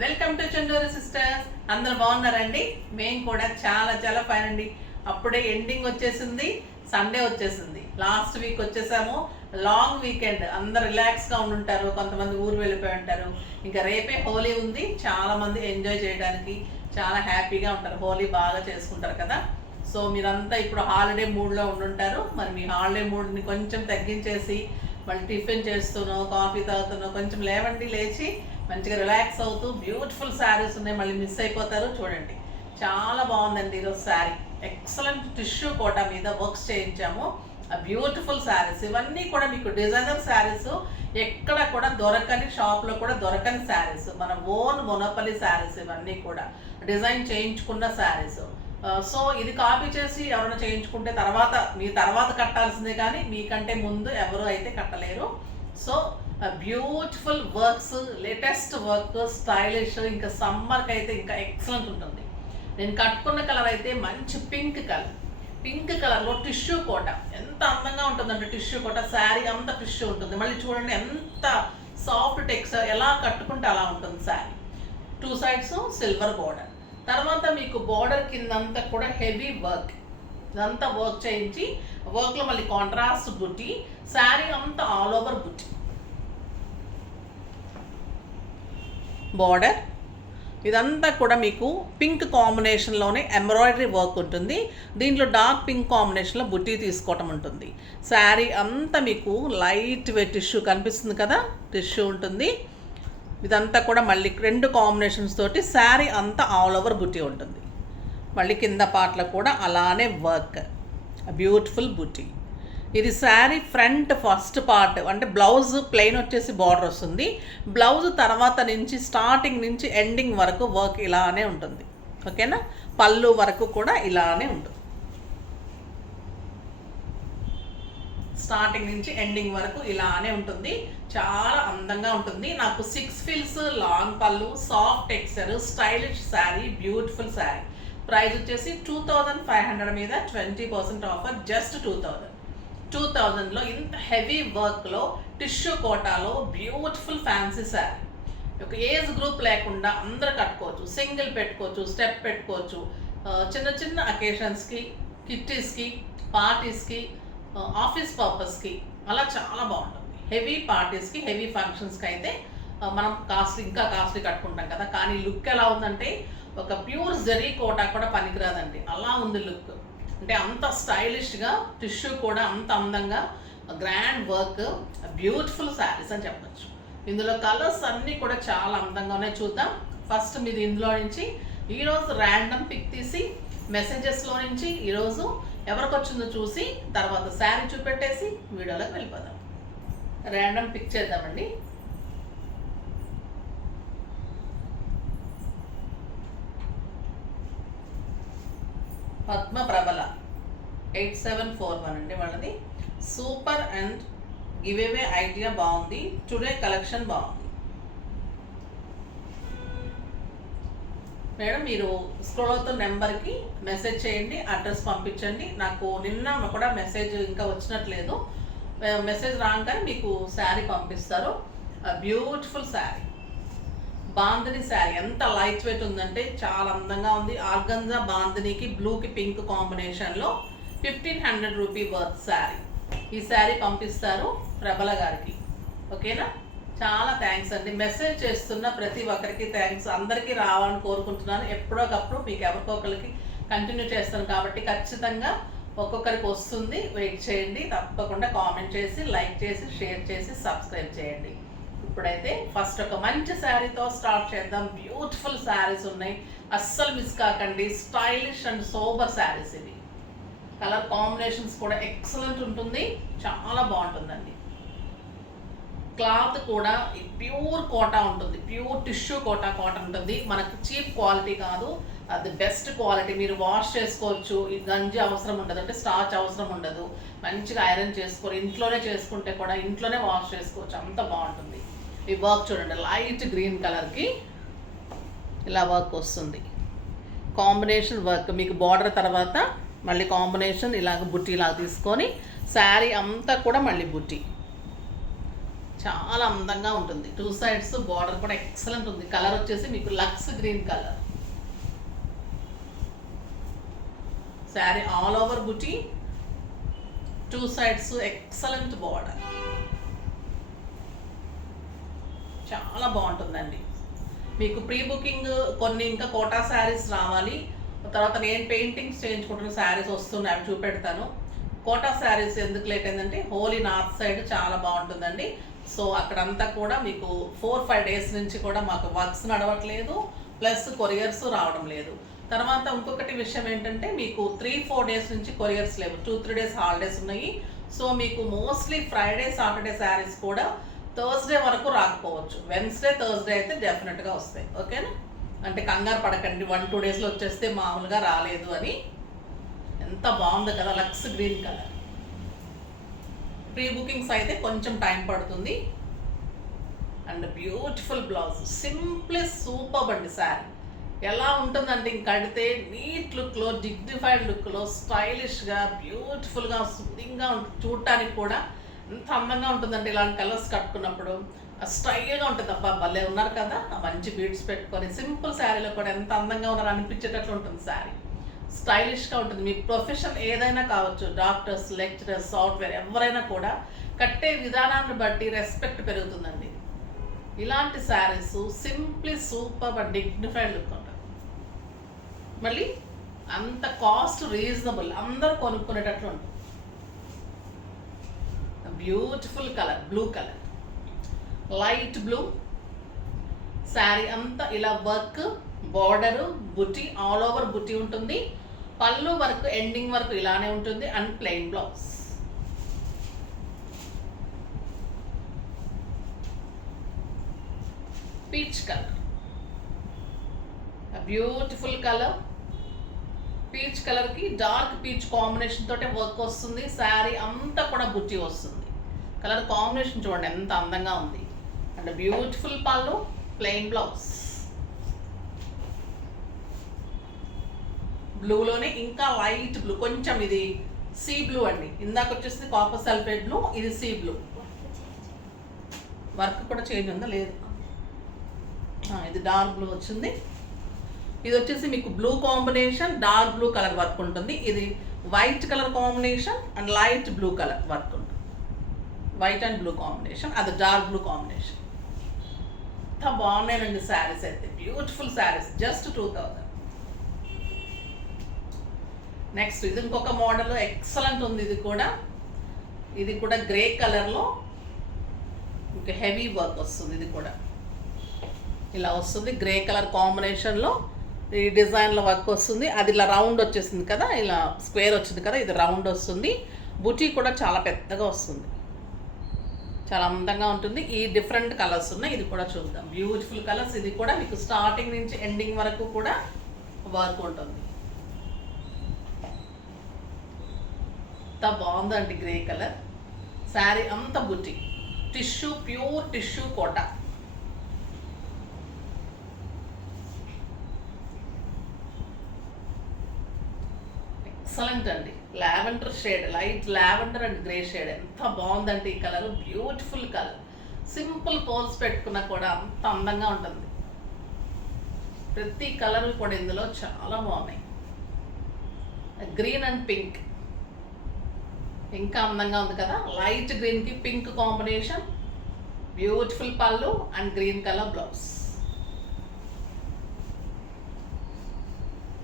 Welcome to Chanduri sisters. అందరూ బాగున్నారండి? మేము కూడా చాలా చాలా ఫైన్ అండి. అప్పుడే ఎండింగ్ వచ్చేసింది, సండే వచ్చేసింది, లాస్ట్ వీక్ వచ్చేసాము. లాంగ్ వీకెండ్, అందరు రిలాక్స్గా ఉండుంటారు, కొంతమంది ఊరు వెళ్ళిపోయి ఉంటారు. ఇంకా రేపే హోలీ ఉంది, చాలామంది ఎంజాయ్ చేయడానికి చాలా హ్యాపీగా ఉంటారు, హోలీ బాగా చేసుకుంటారు కదా. సో మీరంతా ఇప్పుడు హాలిడే మూడ్లో ఉండుంటారు. మరి మీ హాలిడే మూడ్ని కొంచెం తగ్గించేసి మళ్ళీ టిఫిన్ చేస్తున్నావు, కాఫీ తాగుతున్నావు, కొంచెం లేవండి, లేచి మంచిగా రిలాక్స్ అవుతూ బ్యూటిఫుల్ శారీస్ ఉన్నాయి, మళ్ళీ మిస్ అయిపోతారు. చూడండి, చాలా బాగుందండి ఈరోజు శారీ. ఎక్సలెంట్ టిష్యూ కోటా మీద వర్క్స్ చేయించాము. ఆ బ్యూటిఫుల్ శారీస్ ఇవన్నీ కూడా మీకు డిజైనర్ శారీస్, ఎక్కడ కూడా దొరకని, షాప్లో కూడా దొరకని శారీస్, మన ఓన్ మొనపల్లి శారీస్. ఇవన్నీ కూడా డిజైన్ చేయించుకున్న శారీస్. సో ఇది కాపీ చేసి ఎవరైనా చేయించుకుంటే మీ తర్వాత కట్టాల్సిందే, కానీ మీకంటే ముందు ఎవరు అయితే కట్టలేరు. So beautiful works, latest work, stylish. ఇంకా సమ్మర్కి అయితే ఇంకా ఎక్సలెంట్ ఉంటుంది. నేను కట్టుకున్న కలర్ అయితే మంచి పింక్ కలర్లో టిష్యూ కోట. ఎంత అందంగా ఉంటుందంటే టిష్యూ కోట, శారీ అంతా టిష్యూ ఉంటుంది. మళ్ళీ చూడండి ఎంత సాఫ్ట్ టెక్స్చర్, ఎలా కట్టుకుంటే అలా ఉంటుంది శారీ. 2 sides silver border. తర్వాత మీకు బోర్డర్ కిందంతా కూడా హెవీ వర్క్, ఇదంతా వర్క్ చేయించి వర్క్లో మళ్ళీ కాంట్రాస్ట్ బుట్టి, శారీ అంతా ఆల్ ఓవర్ బుట్టి బార్డర్. ఇదంతా కూడా మీకు పింక్ కాంబినేషన్లోనే ఎంబ్రాయిడరీ వర్క్ ఉంటుంది. దీంట్లో డార్క్ పింక్ కాంబినేషన్లో బుట్టి తీసుకోవటం ఉంటుంది. శారీ అంతా మీకు లైట్ వెయిట్ టిష్యూ కనిపిస్తుంది కదా, టిష్యూ ఉంటుంది. ఇదంతా కూడా మళ్ళీ 2 కాంబినేషన్స్ తోటి శారీ అంతా ఆల్ ఓవర్ బుట్టి ఉంటుంది. మళ్ళీ కింద పార్ట్లో కూడా అలానే వర్క్, బ్యూటిఫుల్ బుట్టి. ఇది శారీ ఫ్రంట్ ఫస్ట్ పార్ట్, అంటే బ్లౌజ్ ప్లెయిన్ వచ్చేసి బార్డర్ వస్తుంది. బ్లౌజ్ తర్వాత నుంచి స్టార్టింగ్ నుంచి ఎండింగ్ వరకు వర్క్ ఇలానే ఉంటుంది. ఓకేనా? పళ్ళు వరకు కూడా ఇలానే ఉంటుంది, స్టార్టింగ్ నుంచి ఎండింగ్ వరకు ఇలానే ఉంటుంది. చాలా అందంగా ఉంటుంది. నాకు 6 ఫీల్స్ లాంగ్ పళ్ళు, soft texture, stylish sari, beautiful sari. Price వచ్చేసి 2500 మీద 20% ఆఫర్, జస్ట్ 2000లో ఇంత హెవీ వర్క్లో టిష్యూ కోటాలో బ్యూటిఫుల్ ఫ్యాన్సీ శారీ. ఒక ఏజ్ గ్రూప్ లేకుండా అందరు కట్టుకోవచ్చు, సింగిల్ పెట్టుకోవచ్చు, స్టెప్ పెట్టుకోవచ్చు, చిన్న చిన్న అకేషన్స్కి, కిట్టీస్కి, పార్టీస్కి, ఆఫీస్ పర్పస్కి, అలా చాలా బాగుంటుంది. హెవీ పార్టీస్కి, హెవీ ఫంక్షన్స్కి అయితే మనం ఇంకా కాస్ట్లీ కట్టుకుంటాం కదా, కానీ లుక్ ఎలా ఉందంటే ఒక ప్యూర్ జరీ కోటా కూడా పనికిరాదండి, అలా ఉంది లుక్. అంటే అంత స్టైలిష్గా, టిష్యూ కూడా అంత అందంగా, గ్రాండ్ వర్క్, బ్యూటిఫుల్ శారీస్ అని చెప్పచ్చు. ఇందులో కలర్స్ అన్నీ కూడా చాలా అందంగానే. చూద్దాం. ఫస్ట్ మీరు ఇందులో నుంచి ఈరోజు ర్యాండమ్ పిక్ తీసి మెసేజెస్లో నుంచి ఈరోజు ఎవరికి వచ్చిందో చూసి తర్వాత శారీ చూపెట్టేసి వీడియోలోకి వెళ్ళిపోదాం. ర్యాండమ్ పిక్ చేద్దామండి. పద్మ ప్రబల 8741 అండి వాళ్ళది. Super and give away idea బాగుంది, టుడే కలెక్షన్ బాగుంది. మేడం మీరు స్క్రోల్ అవుతున్న నెంబర్కి మెసేజ్ చేయండి, అడ్రస్ పంపించండి. నాకు నిన్న కూడా మెసేజ్ ఇంకా వచ్చినట్లేదు, మెసేజ్ రాగానే మీకు శారీ పంపిస్తారు. బ్యూటిఫుల్ శారీ, బాందిని శారీ. ఎంత లైట్ వెయిట్ ఉందంటే చాలా అందంగా ఉంది. ఆర్గంజా బాందినికి బ్లూకి పింక్ కాంబినేషన్లో 1500 రూపీ వర్త్ శారీ. ఈ శారీ పంపిస్తారు ప్రబల గారికి. ఓకేనా? చాలా థ్యాంక్స్ అండి. మెసేజ్ చేస్తున్న ప్రతి ఒక్కరికి థ్యాంక్స్. అందరికీ రావాలని కోరుకుంటున్నాను. ఎప్పుడోకప్పుడు మీకు ఎవరికొకరికి కంటిన్యూ చేస్తాను కాబట్టి ఖచ్చితంగా ఒక్కొక్కరికి వస్తుంది. వెయిట్ చేయండి. తప్పకుండా కామెంట్ చేసి, లైక్ చేసి, షేర్ చేసి, సబ్స్క్రైబ్ చేయండి. ఇప్పుడైతే ఫస్ట్ ఒక మంచి శారీతో స్టార్ట్ చేద్దాం. బ్యూటిఫుల్ శారీస్ ఉన్నాయి, అస్సలు మిస్ కాకండి. స్టైలిష్ అండ్ సోబర్ శారీస్ ఇవి. కలర్ కాంబినేషన్స్ కూడా ఎక్సలెంట్ ఉంటుంది, చాలా బాగుంటుందండి. క్లాత్ కూడా ప్యూర్ కోటా ఉంటుంది, ప్యూర్ టిష్యూ కోటా కాటన్ ఉంటుంది. మనకు చీప్ క్వాలిటీ కాదు, అది బెస్ట్ క్వాలిటీ. మీరు వాష్ చేసుకోవచ్చు, ఈ గంజి అవసరం ఉండదు, అంటే స్టార్చ్ అవసరం ఉండదు. మంచిగా ఐరన్ చేసుకోరు, ఇంట్లోనే చేసుకుంటే కూడా ఇంట్లోనే వాష్ చేసుకోవచ్చు, అంత బాగుంటుంది. ఈ వర్క్ చూడండి, లైట్ గ్రీన్ కలర్కి ఇలా వర్క్ వస్తుంది, కాంబినేషన్ వర్క్. మీకు బార్డర్ తర్వాత మళ్ళీ కాంబినేషన్ ఇలాగ బుట్టి ఇలా తీసుకొని శారీ అంతా కూడా మళ్ళీ బుట్టి. చాలా అందంగా ఉంటుంది. 2 సైడ్స్ బార్డర్ కూడా ఎక్సలెంట్ ఉంది. కలర్ వచ్చేసి మీకు లక్స్ green colour. Sari all over buti, 2 sides excellent border. చాలా బాగుంటుందండి. మీకు ప్రీ బుకింగ్ కొన్ని ఇంకా కోటా శారీస్ రావాలి. తర్వాత నేను పెయింటింగ్స్ చేయించుకుంటున్న శారీస్ వస్తున్నాయి, అవి చూపెడతాను. కోటా శారీస్ ఎందుకు లేట్ అయిందంటే హోలీ నార్త్ సైడ్ చాలా బాగుంటుందండి. సో అక్కడంతా కూడా మీకు 4-5 డేస్ నుంచి కూడా మాకు వర్క్స్ నడవట్లేదు, ప్లస్ కొరియర్స్ రావడం లేదు. తర్వాత ఇంకొకటి విషయం ఏంటంటే మీకు 3-4 డేస్ నుంచి కొరియర్స్ లేవు, 2-3 డేస్ హాలిడేస్ ఉన్నాయి. సో మీకు మోస్ట్లీ ఫ్రైడే సాటర్డే శారీస్ కూడా థర్స్డే వరకు రాకపోవచ్చు. వెన్స్డే థర్స్డే అయితే డెఫినెట్గా వస్తాయి. ఓకేనా? అంటే కంగారు పడకండి 1-2 డేస్లో వచ్చేస్తే మామూలుగా రాలేదు అని. ఎంత బాగుంది కదా, లక్స్ గ్రీన్ కలర్. ప్రీ బుకింగ్స్ అయితే కొంచెం టైం పడుతుంది. And beautiful blouse, simply super అండి. శారీ ఎలా ఉంటుందంటే ఇంక కడితే నీట్ లుక్లో, డిగ్నిఫైడ్ లుక్లో, స్టైలిష్గా, బ్యూటిఫుల్గా, సూదింగ్గా ఉంటుంది. చూడటానికి కూడా ఎంత అందంగా ఉంటుందండి ఇలాంటి కలర్స్ కట్టుకున్నప్పుడు. స్టైల్గా ఉంటుంది. అబ్బా భలే ఉన్నారు కదా, మంచి బీడ్స్ పెట్టుకొని సింపుల్ శారీలో కూడా ఎంత అందంగా ఉన్నారు అనిపించేటట్లు ఉంటుంది. శారీ స్టైలిష్గా ఉంటుంది. మీ ప్రొఫెషన్ ఏదైనా కావచ్చు, డాక్టర్స్, లెక్చరర్స్, సాఫ్ట్వేర్, ఎవరైనా కూడా కట్టే విధానాన్ని బట్టి రెస్పెక్ట్ పెరుగుతుందండి. ఇలాంటి saris simply super and dignified look ఉంటుంది. మళ్ళీ అంత కాస్ట్ రీజనబుల్, అందరూ కొనుక్కునేటట్లు ఉంటుంది. Beautiful colour, blue colour, light blue. Sari అంతా ఇలా వర్క్, బార్డరు, బుటీ, ఆల్ ఓవర్ బుటీ ఉంటుంది. పళ్ళు వరకు ఎండింగ్ వరకు ఇలానే ఉంటుంది. And plain blouse. Peach colour, beautiful colour. Peach కలర్కి డార్క్ పీచ్ కాంబినేషన్ తోటే వర్క్ వస్తుంది. శారీ అంతా కూడా బుట్టి వస్తుంది. కలర్ కాంబినేషన్ చూడండి ఎంత అందంగా ఉంది. అండ్ బ్యూటిఫుల్ పళ్ళు, ప్లెయిన్ బ్లౌజ్. బ్లూలోనే ఇంకా లైట్ బ్లూ, కొంచెం ఇది సీ బ్లూ అండి. ఇందాక వచ్చేసి కాపర్ సల్ఫేట్ బ్లూ, ఇది సీ బ్లూ. వర్క్ కూడా చేంజ్ ఉందా? లేదు, ఇది డార్క్ బ్లూ వచ్చింది. ఇది వచ్చేసి మీకు blue combination, dark blue colour work ఉంటుంది. ఇది white colour combination and light blue colour work ఉంటుంది. వైట్ అండ్ బ్లూ కాంబినేషన్, అది డార్క్ బ్లూ కాంబినేషన్. ఎంత బాగున్నాయండి శారీస్ అయితే, బ్యూటిఫుల్ శారీస్. జస్ట్ 2000. నెక్స్ట్ ఇది ఇంకొక మోడల్ ఎక్సలెంట్ ఉంది. ఇది కూడా గ్రే కలర్లో ఇంకా హెవీ వర్క్ వస్తుంది. ఇది కూడా ఇలా వస్తుంది, గ్రే కలర్ కాంబినేషన్లో ఈ డిజైన్లో వర్క్ వస్తుంది. అది ఇలా రౌండ్ వచ్చేసింది కదా, ఇలా స్క్వేర్ వచ్చింది కదా, ఇది రౌండ్ వస్తుంది. బుటీ కూడా చాలా పెద్దగా వస్తుంది, చాలా అందంగా ఉంటుంది. ఈ డిఫరెంట్ కలర్స్ ఉన్నాయి, ఇది కూడా చూద్దాం. Beautiful colours. ఇది కూడా మీకు స్టార్టింగ్ నుంచి ఎండింగ్ వరకు కూడా వర్క్ ఉంటుంది. ఎంత బాగుందండి గ్రే కలర్. శారీ అంత buti, tissue, pure tissue kota. Excellent అండి. Lavender shade, light lavender and grey shade. ఎంత బాగుందండి ఈ కలర్, బ్యూటిఫుల్ కలర్. సింపుల్ పోల్స్ పెట్టుకున్నా కూడా అంత అందంగా ఉంటుంది. ప్రతి కలర్ కూడా ఇందులో చాలా బాగున్నాయి. గ్రీన్ అండ్ పింక్ ఇంకా అందంగా ఉంది కదా. లైట్ గ్రీన్కి పింక్ కాంబినేషన్, బ్యూటిఫుల్ పళ్ళు అండ్ గ్రీన్ కలర్ బ్లౌజ్.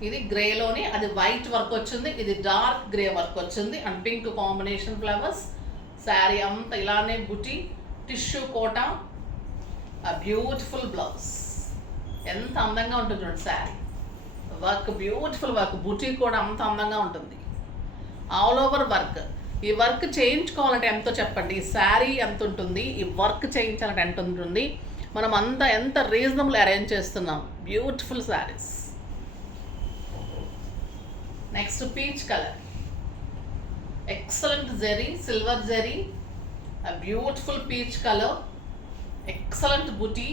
ఇది గ్రేలోని, అది వైట్ వర్క్ వచ్చింది, ఇది డార్క్ గ్రే వర్క్ వచ్చింది and pink combination flowers. Sari అంతా ఇలానే బుటీ, టిష్యూ కోట, బ్యూటిఫుల్ బ్లౌజ్. ఎంత అందంగా ఉంటుంది చూడండి శారీ. వర్క్ బ్యూటిఫుల్ వర్క్, బుటీ కూడా అంత అందంగా ఉంటుంది. All over work. ఈ వర్క్ చేయించుకోవాలంటే ఎంతో చెప్పండి. ఈ శారీ ఎంత ఉంటుంది, ఈ వర్క్ చేయించాలంటే ఎంత ఉంటుంది. మనం ఎంత రీజనబుల్ అరేంజ్ చేస్తున్నాం. Beautiful saris. Next peach colour, excellent zari, silver zari, beautiful peach colour, excellent buti.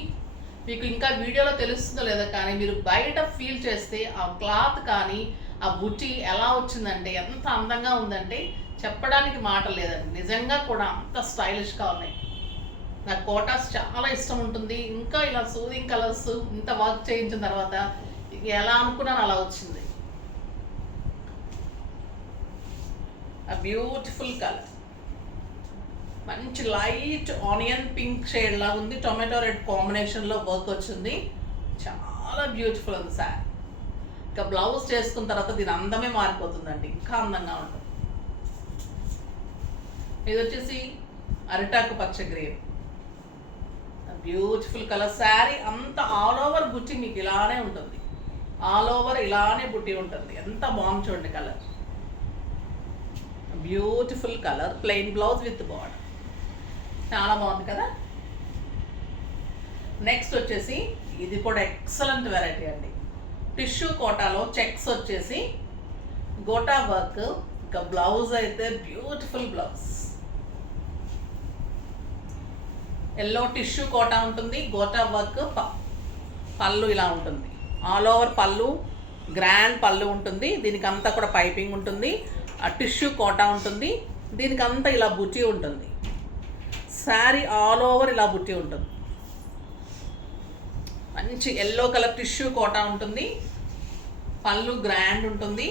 మీకు ఇంకా వీడియోలో తెలుస్తుందో లేదో కానీ మీరు బయట ఫీల్ చేస్తే ఆ క్లాత్ కానీ ఆ బుటీ ఎలా వచ్చిందంటే ఎంత అందంగా ఉందంటే చెప్పడానికి మాట లేదండి. నిజంగా కూడా అంత స్టైలిష్గా ఉన్నాయి. నాకు కోటాస్ చాలా ఇష్టం ఉంటుంది. ఇంకా ఇలా సూదింగ్ కలర్స్ ఇంత వర్క్ చేయించిన తర్వాత ఎలా అనుకున్నాను అలా వచ్చింది. బ్యూటిఫుల్ కలర్, మంచి లైట్ ఆనియన్ పింక్ షేడ్ లాగా ఉంది. టొమాటో రెడ్ కాంబినేషన్లో వర్క్ వచ్చింది. చాలా బ్యూటిఫుల్ ఉంది సారీ. ఇంకా బ్లౌజ్ చేసుకున్న తర్వాత దీని అందమే మారిపోతుందండి, ఇంకా అందంగా ఉంటుంది. ఇది వచ్చేసి అరిటాకు పచ్చ గ్రీన్, బ్యూటిఫుల్ కలర్. శారీ అంతా ఆల్ ఓవర్ బుట్టి మీకు ఇలానే ఉంటుంది, ఆల్ ఓవర్ ఇలానే బుట్టి ఉంటుంది. ఎంత బాగుంది చూడండి colour, beautiful colour. Plain blouse with border, చాలా బాగుంది కదా. నెక్స్ట్ వచ్చేసి ఇది కూడా ఎక్సలెంట్ వెరైటీ అండి. టిష్యూ కోటాలో చెక్స్ వచ్చేసి గోటా వర్క్. ఇంకా బ్లౌజ్ అయితే beautiful blouse, yellow tissue kota ఉంటుంది, గోటా వర్క్. పళ్ళు ఇలా ఉంటుంది, ఆల్ ఓవర్ పళ్ళు, గ్రాండ్ పళ్ళు ఉంటుంది. దీనికి అంతా కూడా పైపింగ్ ఉంటుంది, ఆ టిష్యూ కోటా ఉంటుంది. దీనికి అంతా ఇలా బుట్టి ఉంటుంది. శారీ ఆల్ ఓవర్ ఇలా బుట్టి ఉంటుంది. మంచి ఎల్లో కలర్ టిష్యూ కోటా ఉంటుంది, పళ్ళు గ్రాండ్ ఉంటుంది.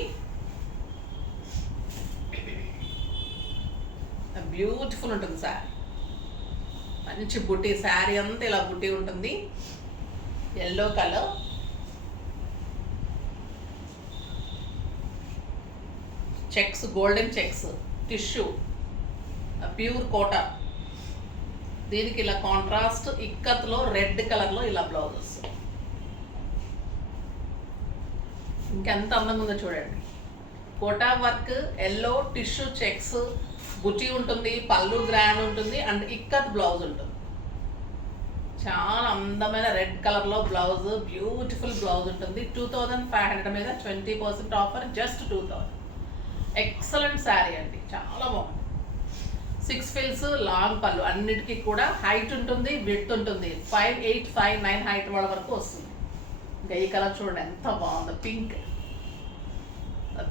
బ్యూటిఫుల్ ఉంటుంది శారీ, మంచి బుట్టి. శారీ అంతా ఇలా బుట్టి ఉంటుంది, yellow colour. Checks, golden checks, tissue, pure kota. దీనికి ఇలా కాంట్రాస్ట్ ఇక్కత్లో రెడ్ కలర్లో ఇలా బ్లౌజ్ వస్తుంది. ఇంకెంత అందంగా ఉందో చూడండి. Kota work, yellow tissue checks, buti ఉంటుంది, పళ్ళు గ్రాండ్ ఉంటుంది, అండ్ ఇక్కత్ బ్లౌజ్ ఉంటుంది. చాలా అందమైన రెడ్ కలర్లో బ్లౌజ్, బ్యూటిఫుల్ బ్లౌజ్ ఉంటుంది. 2500 మీద 20% ఆఫర్, జస్ట్ 2000. ఎక్సలెంట్ శారీ అండి, చాలా బాగుంది. 6 ఫిల్స్, లాంగ్ పళ్ళు, అన్నిటికీ కూడా హైట్ ఉంటుంది, విడ్త్ ఉంటుంది. 5, 8, 5, 9 హైట్ వాళ్ళ వరకు వస్తుంది. ఇంకా ఈ కలర్ చూడండి ఎంత బాగుందో, పింక్,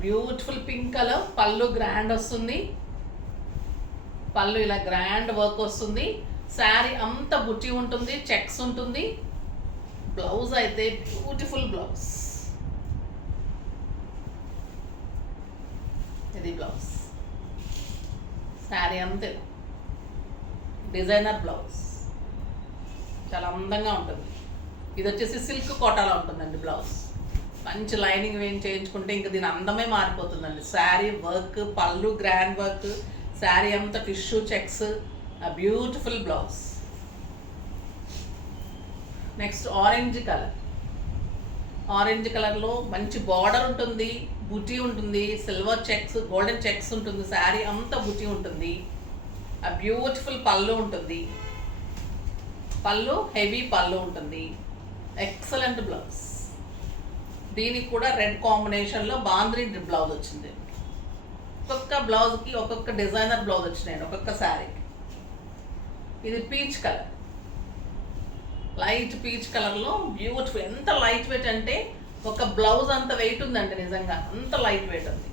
బ్యూటిఫుల్ పింక్ కలర్. పళ్ళు గ్రాండ్ వస్తుంది, పళ్ళు ఇలా గ్రాండ్ వర్క్ వస్తుంది. శారీ అంత బుట్టి ఉంటుంది, చెక్స్ ఉంటుంది. బ్లౌజ్ అయితే బ్యూటిఫుల్ బ్లౌజ్, ఇది బ్లౌజ్. శారీ అంతే డిజైనర్ బ్లౌజ్, చాలా అందంగా ఉంటుంది. ఇది వచ్చేసి సిల్క్ కోటాలో ఉంటుందండి బ్లౌజ్. మంచి లైనింగ్ వేయం చేయించుకుంటే ఇంకా దీని అందమే మారిపోతుందండి. శారీ వర్క్, పళ్ళు గ్రాండ్ వర్క్, శారీ అంతా tissue checks, beautiful blouse. Next orange colour. Orange కలర్లో మంచి బార్డర్ ఉంటుంది, బుటీ ఉంటుంది, సిల్వర్ చెక్స్, గోల్డెన్ చెక్స్ ఉంటుంది. శారీ అంతా బుటీ ఉంటుంది, ఆ బ్యూటిఫుల్ పళ్ళు ఉంటుంది. పళ్ళు హెవీ పళ్ళు ఉంటుంది, ఎక్సలెంట్ బ్లౌజ్. దీనికి కూడా రెడ్ కాంబినేషన్లో బాంద్రీ బ్లౌజ్ వచ్చింది. ఒక్కొక్క బ్లౌజ్కి ఒక్కొక్క డిజైనర్ బ్లౌజ్ వచ్చినాయండి, ఒక్కొక్క శారీకి. ఇది పీచ్ కలర్, లైట్ పీచ్ కలర్లో బ్యూటిఫుల్. ఎంత లైట్ వెయిట్ అంటే ఒక బ్లౌజ్ అంత వెయిట్ ఉందండి, నిజంగా అంత లైట్ వెయిట్ ఉంది.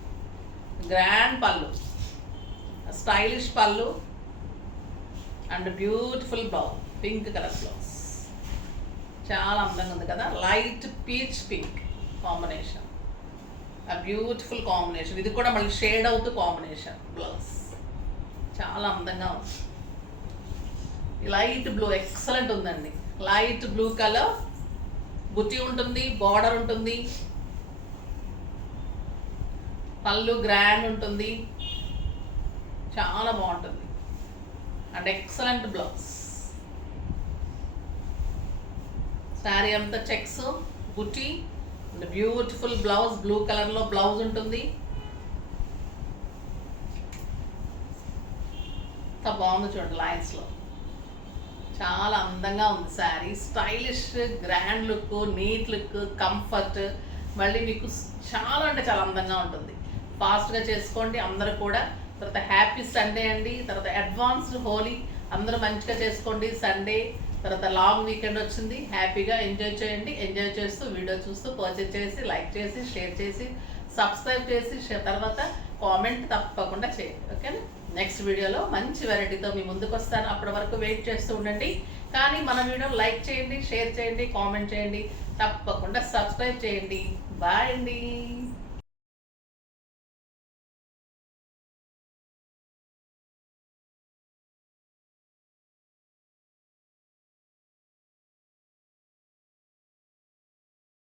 గ్రాండ్ పళ్ళు, స్టైలిష్ పళ్ళు, and beautiful blouse, pink colour blouse. చాలా అందంగా ఉంది కదా, లైట్ పీచ్ పింక్ కాంబినేషన్, ఆ బ్యూటిఫుల్ కాంబినేషన్. ఇది కూడా మళ్ళీ షేడ్ అవుతూ కాంబినేషన్ బ్లౌజ్, చాలా అందంగా ఉంది. లైట్ బ్లూ ఎక్సలెంట్ ఉందండి, లైట్ బ్లూ కలర్, బుట్టి ఉంటుంది, బార్డర్ ఉంటుంది, పళ్ళు గ్రాండ్ ఉంటుంది, చాలా బాగుంటుంది, అండ్ ఎక్సలెంట్ బ్లౌజ్. శారీ అంతా checks, buti, and beautiful blouse. Blue కలర్లో బ్లౌజ్ ఉంటుంది, ఎంత బాగుంది చూడండి లైన్స్లో, చాలా అందంగా ఉంది sari. Stylish, grand look, neat look, comfort, మళ్ళీ మీకు చాలా అంటే చాలా అందంగా ఉంటుంది. ఫాస్ట్గా చేసుకోండి అందరూ కూడా. తర్వాత హ్యాపీ సండే అండి, తర్వాత అడ్వాన్స్డ్ హోలీ, అందరూ మంచిగా చేసుకోండి. సండే తర్వాత లాంగ్ వీకెండ్ వచ్చింది, హ్యాపీగా ఎంజాయ్ చేయండి. ఎంజాయ్ చేస్తూ వీడియో చూస్తూ పర్చేజ్ చేసి, లైక్ చేసి, షేర్ చేసి, సబ్స్క్రైబ్ చేసి, తర్వాత కామెంట్ తప్పకుండా చేయండి. ఓకేనా? నెక్స్ట్ వీడియోలో మంచి వెరైటీతో మీ ముందుకు వస్తాను. అప్పటి వరకు వెయిట్ చేస్తూ ఉండండి. కానీ మన వీడియో లైక్ చేయండి, షేర్ చేయండి, కామెంట్ చేయండి, తప్పకుండా సబ్స్క్రైబ్ చేయండి. బాయ్ అండి.